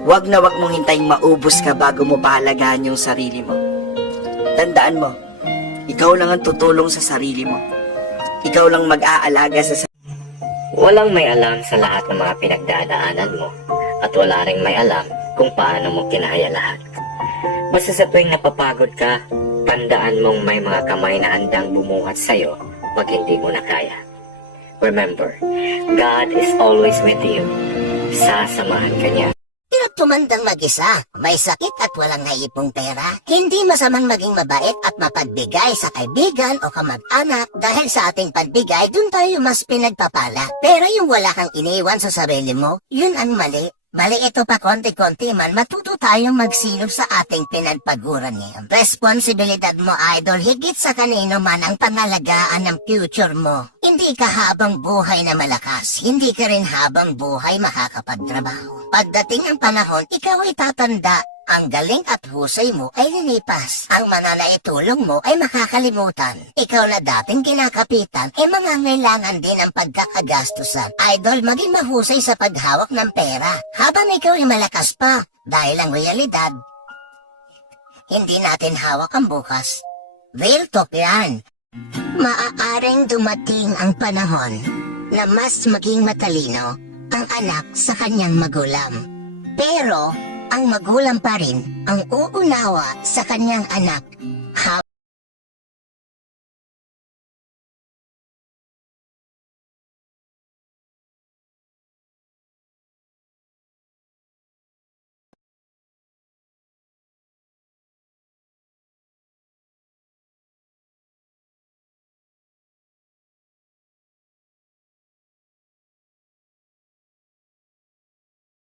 Huwag na huwag mong hintayin maubos ka bago mo pahalagahan yung sarili mo. Tandaan mo, ikaw lang ang tutulong sa sarili mo. Ikaw lang mag-aalaga sa sarili Walang may alam sa lahat ng mga pinagdadaanan mo at wala ring may alam kung paano mo kinaya lahat. Basta sa tuwing napapagod ka, tandaan mong may mga kamay na handang bumuhat sa'yo pag hindi mo na kaya. Remember, God is always with you. Sasamahan ka niya. Hirap tumandang mag-isa, may sakit at walang naipong pera. Hindi masamang maging mabait at mapagbigay sa kaibigan o kamag-anak dahil sa ating pagbigay, dun tayo mas pinagpapala. Pero yung wala kang iniwan sa sarili mo, yun ang mali. Bali ito pa konti-konti man, matuto tayong magsilop sa ating pinagpaguran ngayon. Responsibilidad mo, idol, higit sa kanino man ang pangalagaan ng future mo. Hindi ka habang buhay na malakas, hindi ka rin habang buhay makakapagtrabaho. Pagdating ng panahon, ikaw ay tatanda. Ang galing at husay mo ay lilipas. Ang mananaitulong mo ay makakalimutan. Ikaw na dating kinakapitan ay mangangailangan din ng pagkakagastusan. Idol, maging mahusay sa paghawak ng pera. Habang ikaw ay malakas pa. Dahil ang realidad, hindi natin hawak ang bukas. Real talk yan. Maaaring dumating ang panahon na mas maging matalino ang anak sa kanyang magulang. Pero ang magulang pa rin ang uunawa sa kanyang anak